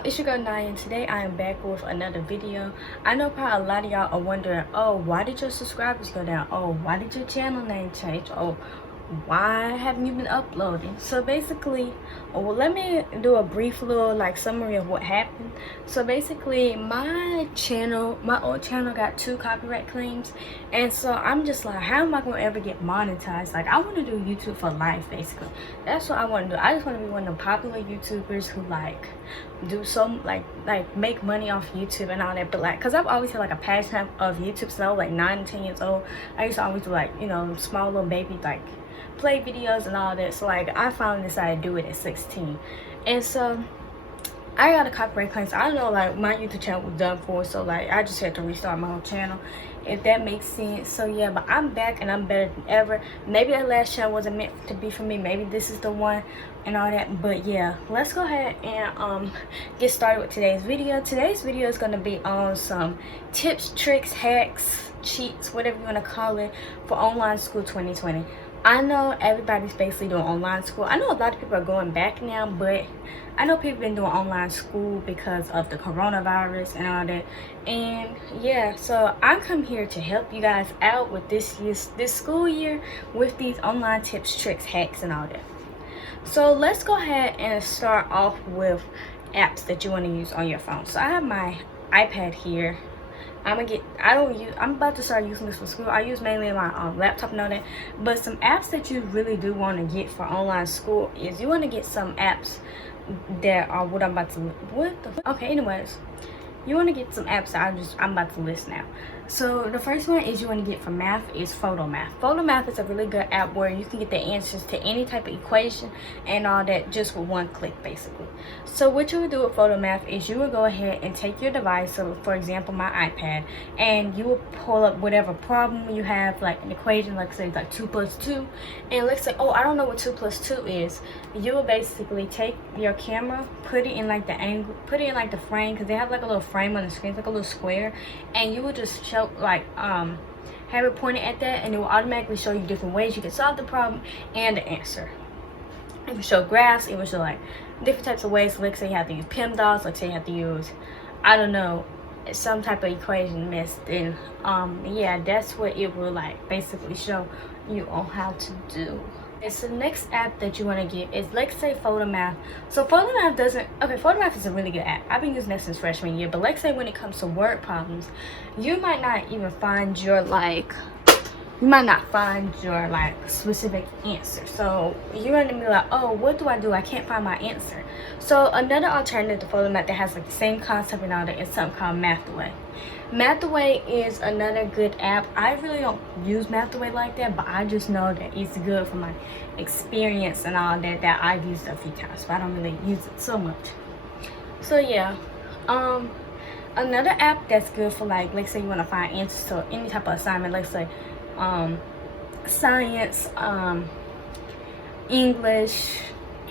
y'all, it's your girl Naya, and today I am back with another video. I know probably a lot of y'all are wondering, oh, why did your subscribers go down? Oh, why did your channel name change? Oh, why haven't you been uploading? So basically, well, let me do a brief little summary of what happened. So basically, my old channel got 2 copyright claims, and so I'm just like, how am I gonna ever get monetized? Like, I want to do YouTube for life, basically. That's what I want to do. I just want to be one of the popular YouTubers who do some make money off YouTube and all that. But because I've always had a passion of YouTube since I was 9 and 10 years old. I used to always do small little baby play videos and all that. So I finally decided to do it at 16, and so I got a copyright claim. So I know my YouTube channel was done for, so I just had to restart my whole channel, if that makes sense. So yeah, but I'm back and I'm better than ever. Maybe that last channel wasn't meant to be for me, maybe this is the one and all that. But yeah, let's go ahead and get started with today's video. Today's video is going to be on some tips, tricks, hacks, cheats, whatever you want to call it, for online school 2020. I know everybody's basically doing online school. I know a lot of people are going back now, but I know people have been doing online school because of the coronavirus and all that. And yeah, so I come here to help you guys out with this school year with these online tips, tricks, hacks, and all that. So let's go ahead and start off with apps that you want to use on your phone. So I have my iPad here. I'm about to start using this for school. I use mainly my laptop and all that. But some apps that you really do want to get for online school is you want to get some apps that are okay, anyways. You want to get some apps that I'm about to list now. So the first one is you want to get for math is Photomath. Photomath is a really good app where you can get the answers to any type of equation and all that just with one click, basically. So what you would do with Photomath is you would go ahead and take your device, so for example my iPad, and you will pull up whatever problem you have, like an equation, say 2 plus 2, and let's say, oh, I don't know what 2 plus 2 is. You will basically take your camera, put it in the angle, put it in the frame, because they have a little frame on the screen, it's a little square, and you will just show have it pointed at that, and it will automatically show you different ways you can solve the problem and the answer. It will show graphs, it will show different types of ways. Let's say you have to use PEMDAS, let's say you have to use, I don't know, some type of equation mess, then yeah, that's what it will basically show you on how to do. And so the next app that you want to get is, let's say, Photomath. So Photomath is a really good app. I've been using that since freshman year. But let's say when it comes to word problems, you might not even find your specific answer. So you're going to be like, oh, what do? I can't find my answer. So another alternative to Photomath that has the same concept and all that is something called Mathaway. Mathaway is another good app. I really don't use Mathaway like that, but I just know that it's good from my experience and all that I've used it a few times, but I don't really use it so much. So yeah, another app that's good for let's say you want to find answers to any type of assignment, let's say science, English,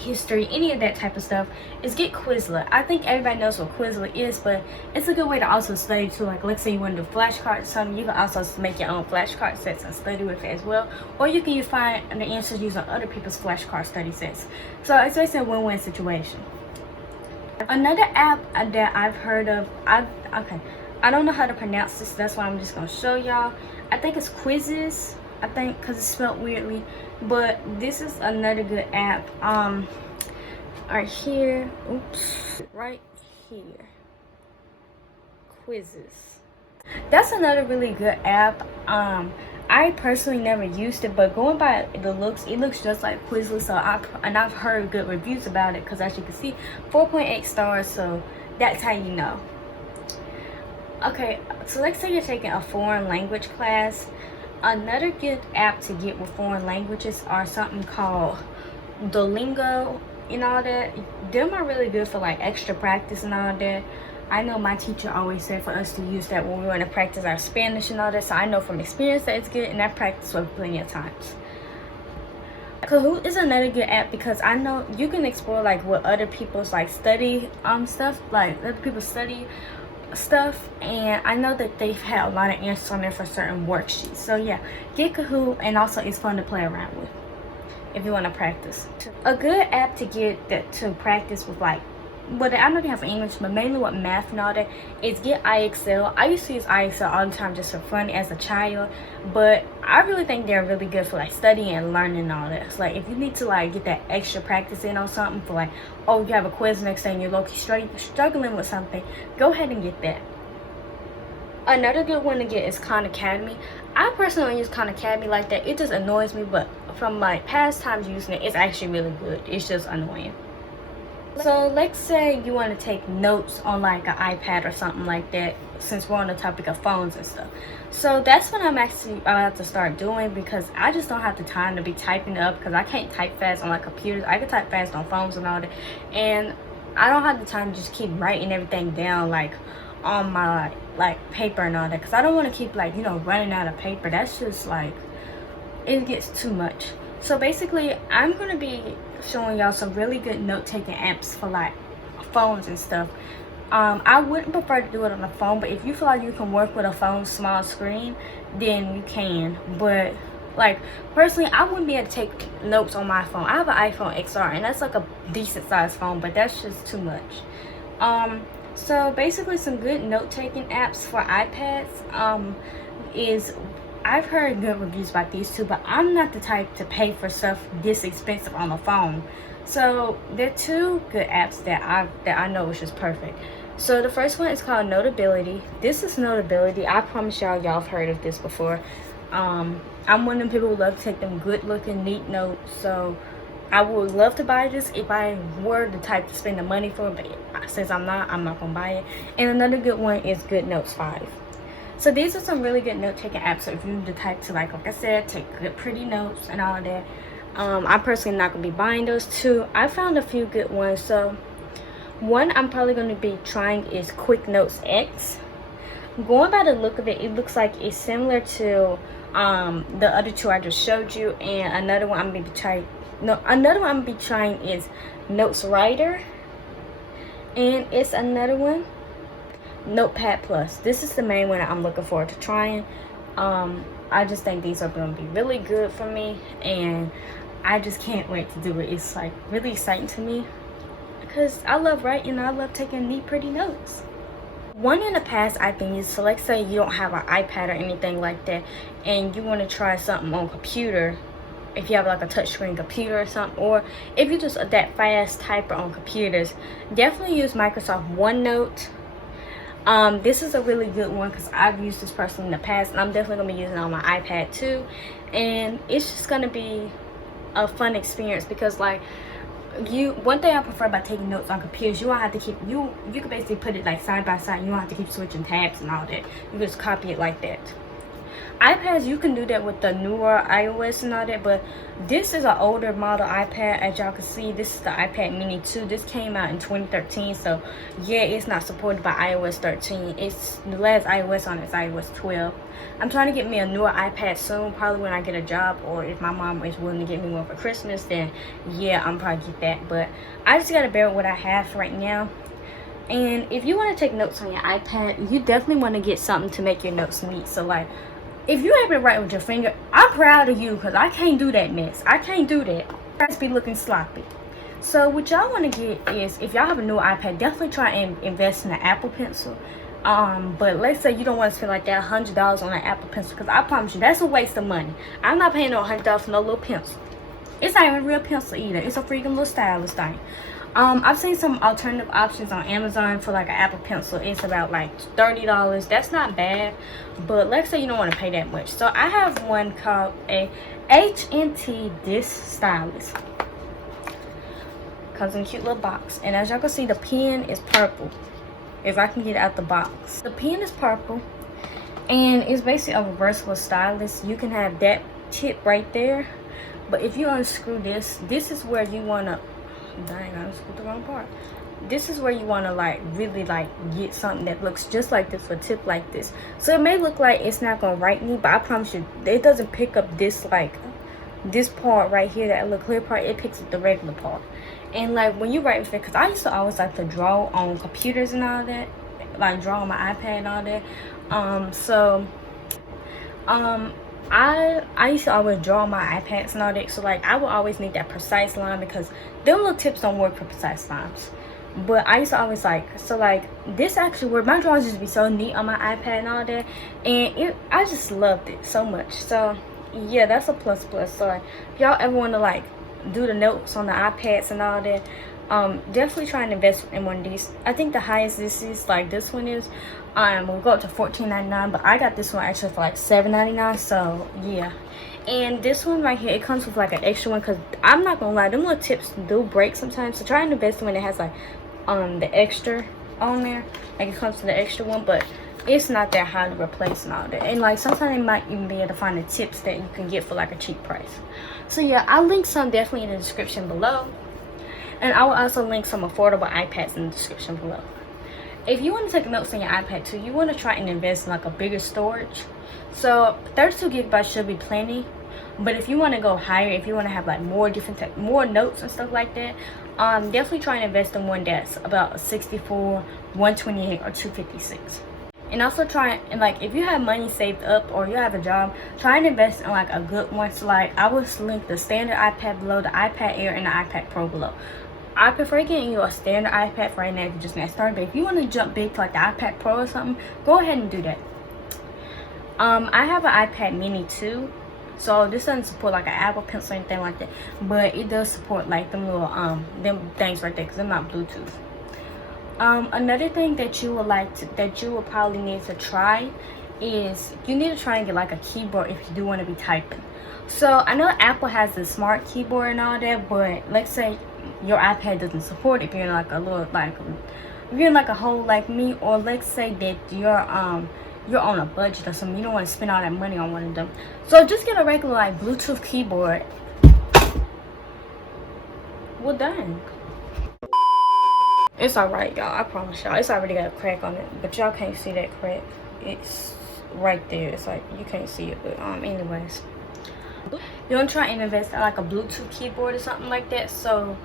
history, any of that type of stuff, is get Quizlet. I think everybody knows what Quizlet is, but it's a good way to also study too. Let's say you want to do flashcards or something, you can also make your own flashcard sets and study with it as well, or you can find the answers using other people's flashcard study sets. So it's basically a win-win situation. Another app that I've heard of, I don't know how to pronounce this, that's why I'm just gonna show y'all. I think it's Quizzes, I think, because it's spelled weirdly, but this is another good app. Right here, right here, Quizzes. That's another really good app. I personally never used it, but going by the looks, it looks just like Quizlet. So I've heard good reviews about it, because as you can see, 4.8 stars. So that's how you know. Okay, so let's say you're taking a foreign language class. Another good app to get with foreign languages are something called Duolingo and all that. Them are really good for extra practice and all that. I know my teacher always said for us to use that when we want to practice our Spanish and all that. So I know from experience that it's good, and I practice with plenty of times. Kahoot is another good app because I know you can explore what other people's study stuff, other people study stuff, and I know that they've had a lot of answers on there for certain worksheets. So yeah, get Kahoot, and also it's fun to play around with if you want to practice. A good app to get to practice with but I know they have for English, but mainly with math and all that, is get IXL. I used to use IXL all the time just for fun as a child, but I really think they're really good for like studying and learning and all that. So like if you need to like get that extra practice in on something for like, oh, you have a quiz next day and you're low-key struggling with something, go ahead and get that. Another good one to get is Khan Academy. I personally don't use Khan Academy like that. It just annoys me, but from my past times using it, it's actually really good. It's just annoying. So let's say you want to take notes on like an iPad or something like that, since we're on the topic of phones and stuff. So that's what I'm actually about to start doing, because I just don't have the time to be typing up, because I can't type fast on like computers. I can type fast on phones and all that, and I don't have the time to just keep writing everything down like on my like paper and all that, because I don't want to keep like, you know, running out of paper. That's just like, it gets too much. So basically I'm going to be showing y'all some really good note-taking apps for like phones and stuff. I wouldn't prefer to do it on the phone, but if you feel like you can work with a phone's small screen, then you can. But like personally, I wouldn't be able to take notes on my phone. I have an iPhone XR, and that's like a decent sized phone, but that's just too much. So basically some good note-taking apps for iPads is, I've heard good reviews about these two, but I'm not the type to pay for stuff this expensive on the phone. So there are two good apps that I know is just perfect. So the first one is called Notability. This is Notability. I promise y'all have heard of this before. I'm one of them people who love to take them good looking neat notes. So I would love to buy this if I were the type to spend the money for it, but since I'm not gonna buy it. And another good one is GoodNotes 5. So these are some really good note-taking apps. So if you're the type to like I said, take good pretty notes and all of that. I'm personally not gonna be buying those two. I found a few good ones. So one I'm probably gonna be trying is QuickNotes X. Going by the look of it, it looks like it's similar to the other two I just showed you. And another one I'm gonna be trying is Notes Writer, and it's another one, Notepad Plus. This is the main one I'm looking forward to trying. I just think these are going to be really good for me, and I just can't wait to do it. It's like really exciting to me because I love writing. I love taking neat pretty notes. One in the past I've been used, so let's say you don't have an iPad or anything like that and you want to try something on computer. If you have like a touchscreen computer or something, or if you're just that fast typer on computers, definitely use Microsoft OneNote. This is a really good one because I've used this personally in the past, and I'm definitely gonna be using it on my iPad too. And it's just gonna be a fun experience because like one thing I prefer about taking notes on computers, you don't have to keep you can basically put it like side by side. You don't have to keep switching tabs and all that. You just copy it like that. iPads, you can do that with the newer iOS and all that, but this is an older model iPad. As y'all can see, this is the iPad mini 2. This came out in 2013, so yeah, it's not supported by iOS 13. It's the last iOS on it's iOS 12. I'm trying to get me a newer iPad soon, probably when I get a job, or if my mom is willing to get me one for Christmas, then yeah, I'm probably get that. But I just gotta bear with what I have right now. And if you want to take notes on your iPad, you definitely want to get something to make your notes neat. So like, if you able to write with your finger, I'm proud of you because I can't do that mess. I can't do that. I just be looking sloppy. So what y'all want to get is, if y'all have a new iPad, definitely try and invest in an Apple Pencil. But let's say you don't want to spend like that $100 on an Apple Pencil, because I promise you that's a waste of money. I'm not paying no $100 for no little pencil. It's not even a real pencil either. It's a freaking little stylus thing. I've seen some alternative options on Amazon for like an Apple Pencil. It's about like $30. That's not bad, but let's say you don't want to pay that much. So I have one called a HNT Disc Stylus. Comes in a cute little box, and as y'all can see, the pen is purple. If I can get it out the box, the pen is purple, and it's basically a reversible stylus. You can have that tip right there, but if you unscrew this is where you want to, dang, I unscrewed the wrong part. This is where you want to like really like get something that looks just like this, or tip like this. So it may look like it's not gonna write me, but I promise you it doesn't pick up this, like this part right here, that little clear part. It picks up the regular part. And like when you write with it, because I used to always like to draw on computers and all that, like draw on my iPad and all that. I used to always draw on my iPads and all that, so like I would always need that precise line, because them little tips don't work for precise lines. But I used to always like, so like this actually worked. My drawings used to be so neat on my iPad and all that, and I just loved it so much. So yeah, that's a plus. So like, if y'all ever want to like do the notes on the iPads and all that, definitely try and invest in one of these. I think the highest this is, like this one is, will go up to $14.99, but I got this one actually for like $7.99. So yeah. And this one right here, it comes with like an extra one, because I'm not gonna lie, them little tips do break sometimes. So try and invest in one that has like the extra on there. Like it comes to the extra one, but it's not that hard to replace and all that. And like sometimes you might even be able to find the tips that you can get for like a cheap price. So yeah, I'll link some definitely in the description below, and I will also link some affordable iPads in the description below. If you want to take notes on your iPad too, you want to try and invest in like a bigger storage. So 32 gigabytes should be plenty, but if you want to go higher, if you want to have like more different more notes and stuff like that, definitely try and invest in one that's about 64, 128, or 256. And also try and like, if you have money saved up or you have a job, try and invest in like a good one. So like I will link the standard iPad below, the iPad Air, and the iPad Pro below. I prefer getting you a standard iPad for right now if you just not started, but if you want to jump big to like the iPad Pro or something, go ahead and do that. I have an iPad mini too, so this doesn't support like an Apple Pencil or anything like that, but it does support like them little them things right there, because they're not Bluetooth. Another thing that you would probably need to try is you need to try and get like a keyboard if you do want to be typing. So I know Apple has the smart keyboard and all that, but let's say your iPad doesn't support it. If you're in like a little like, if you're in like a hole like me, or let's say that you're on a budget or something, you don't want to spend all that money on one of them, so just get a regular like Bluetooth keyboard. Well, dang, it's alright, y'all. I promise y'all, it's already got a crack on it, but y'all can't see that crack. It's right there. It's like you can't see it, but anyways, you want to try and invest in like a Bluetooth keyboard or something like that. So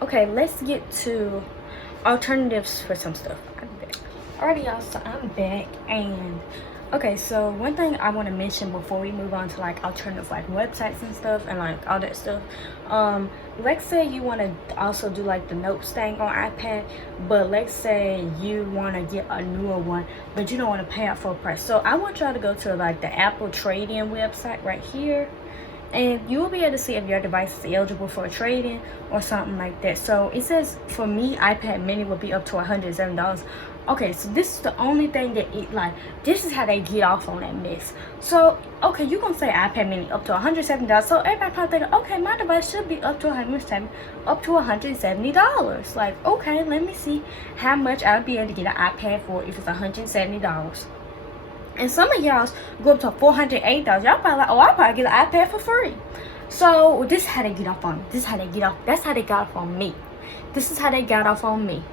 okay, let's get to alternatives for some stuff. I'm back. Alrighty, y'all, so I'm back. And okay, so one thing I want to mention before we move on to like alternative like websites and stuff and like all that stuff, let's say you want to also do like the notes thing on iPad, but let's say you want to get a newer one but you don't want to pay out full price. So I want y'all to go to like the Apple trade-in website right here, and you will be able to see if your device is eligible for a trade-in or something like that. So it says for me, iPad mini will be up to $107. Okay, so this is the only thing that it like, this is how they get off on that mess. So okay, you gonna say iPad mini up to $170, so everybody probably think, okay, my device should be up to $170. Like, okay, let me see how much I would be able to get an iPad for if it's $170. And some of y'all go up to $408. Y'all probably like, oh, I'll probably get an iPad for free. So this is how they get off on me. This is how they get off. That's how they got off on me. This is how they got off on me.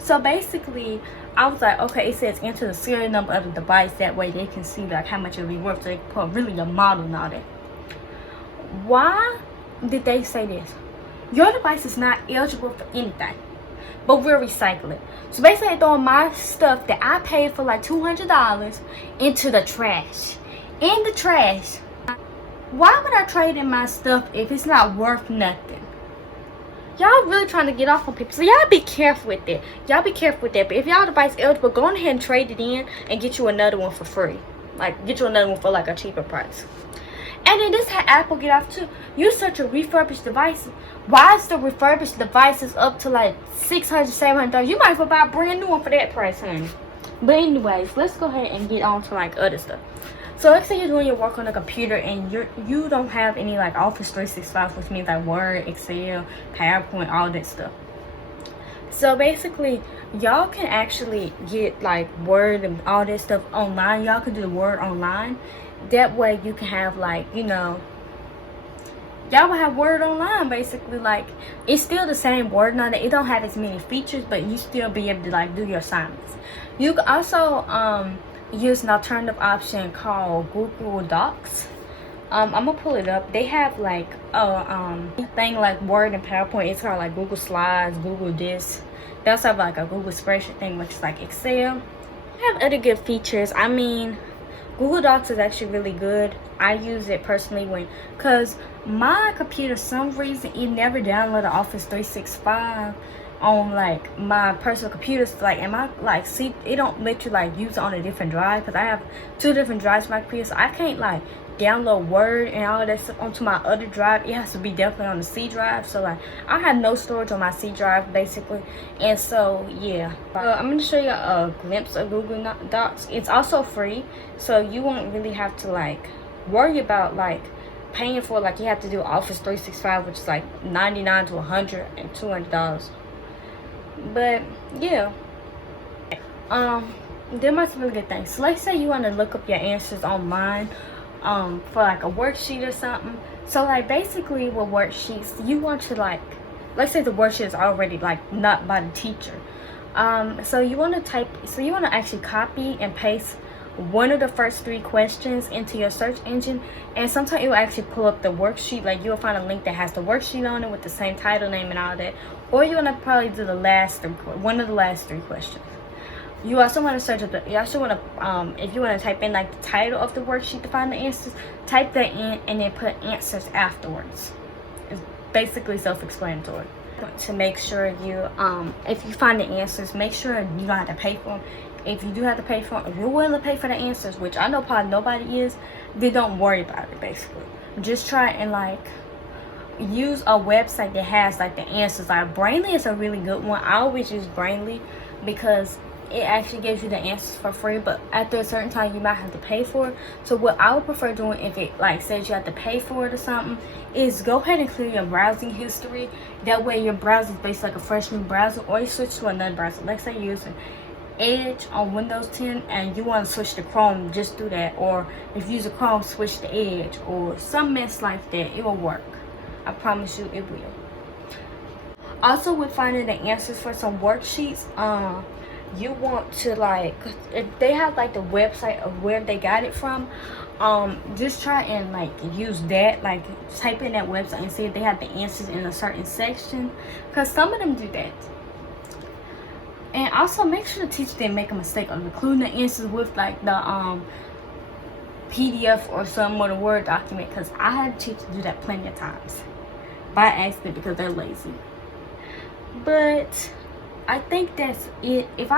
So basically, I was like, okay, it says enter the serial number of the device. That way they can see like how much it'll be worth. So they can put really your model and all that. Why did they say this? Your device is not eligible for anything, but we'll recycle it. So basically, they're throwing my stuff that I paid for like $200 into the trash. In the trash. Why would I trade in my stuff if it's not worth nothing? Y'all really trying to get off on people. So y'all be careful with that. Y'all be careful with that. But if y'all device eligible, go on ahead and trade it in and get you another one for free. Like, get you another one for like a cheaper price. And then this is how Apple get off too. You search a refurbished device. Why is the refurbished devices up to like $600, $700? You might as well buy a brand new one for that price, honey. But anyways, let's go ahead and get on to like other stuff. So let's say you're doing your work on a computer and you don't have any like Office 365, which means like Word, Excel, PowerPoint, all that stuff. So basically, y'all can actually get like Word and all that stuff online. Y'all can do Word online. That way you can have like, you know, y'all will have Word online basically. Like, it's still the same Word now, that it don't have as many features, but you still be able to like do your assignments. You can also use an alternative option called Google Docs. I'm gonna pull it up. They have like thing like Word and PowerPoint. It's called like Google Slides, Google this. They also have like a Google spreadsheet thing, which is like Excel. They have other good features. I mean, Google Docs is actually really good. I use it personally because my computer, some reason, it never downloaded Office 365 on like my personal computers, like, and my like, see, it don't let you like use it on a different drive, because I have 2 different drives for my computer, so I can't like download Word and all of that stuff onto my other drive. It has to be definitely on the C drive. So like, I have no storage on my C drive basically. And so yeah, I'm gonna show you a glimpse of Google Docs. It's also free, so you won't really have to like worry about like paying for, like, you have to do Office 365, which is like $99 to $100 and $200. But yeah, there might be really good things. So let's say you want to look up your answers online for like a worksheet or something. So like, basically with worksheets, you want to like, let's say the worksheet is already like not by the teacher, so you want to actually copy and paste one of the first 3 questions into your search engine, and sometimes it will actually pull up the worksheet. Like, you'll find a link that has the worksheet on it with the same title, name, and all that. Or you want to probably do one of the last 3 questions. You also want to search up you also want to if you want to type in like the title of the worksheet to find the answers, type that in and then put answers afterwards. It's basically self-explanatory. To make sure you if you find the answers, make sure you don't have to pay for them. If you do have to pay for them, if you're willing to pay for the answers, which I know probably nobody is, then don't worry about it. Basically, just try and like use a website that has like the answers. Like, Brainly is a really good one. I always use Brainly because it actually gives you the answers for free, but after a certain time you might have to pay for it. So what I would prefer doing, if it like says you have to pay for it or something, is go ahead and clear your browsing history. That way your browser is basically like a fresh new browser, or you switch to another browser. Let's say you're using Edge on Windows 10 and you want to switch to Chrome, just do that. Or if you use a Chrome, switch to Edge or some mess like that. It will work. I promise you it will. Also, with finding the answers for some worksheets, you want to like, if they have like the website of where they got it from, just try and like use that, like type in that website and see if they have the answers in a certain section, because some of them do that. And also make sure the teacher didn't make a mistake of including the answers with like the PDF or some of the Word document, because I had teachers do that plenty of times by accident because they're lazy. But I think that's it. If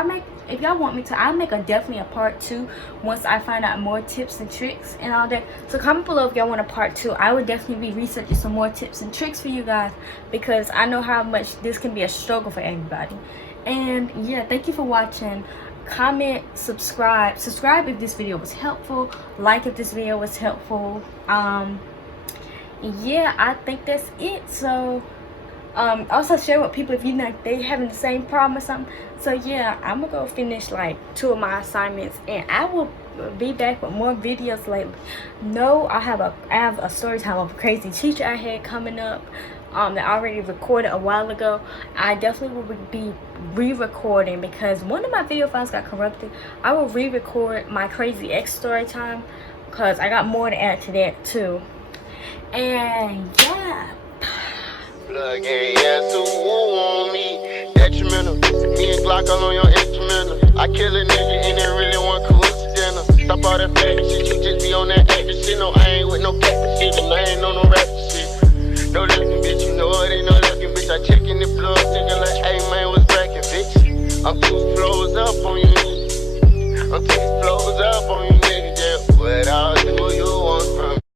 y'all want me to, I'll make definitely a part 2 once I find out more tips and tricks and all that. So comment below if y'all want a part 2. I would definitely be researching some more tips and tricks for you guys, because I know how much this can be a struggle for everybody. And yeah, thank you for watching. Comment, subscribe if this video was helpful, like if this video was helpful. Yeah, I think that's it. So also share with people if you know they having the same problem or something. So yeah, I'm gonna go finish like 2 of my assignments, and I will be back with more videos lately. No, I have a story time of a crazy teacher I had coming up that I already recorded a while ago. I definitely will be re-recording because one of my video files got corrupted. I will re-record my crazy ex story time because I got more to add to that too. And yeah, plug ain't had to woo on me. Detrimental. Me and Glock all on your instrumental. I kill a nigga and it really one coincidental. Stop all that fake shit, you just be on that acting shit. No, I ain't with no cat shit, and I ain't on no rap shit. No,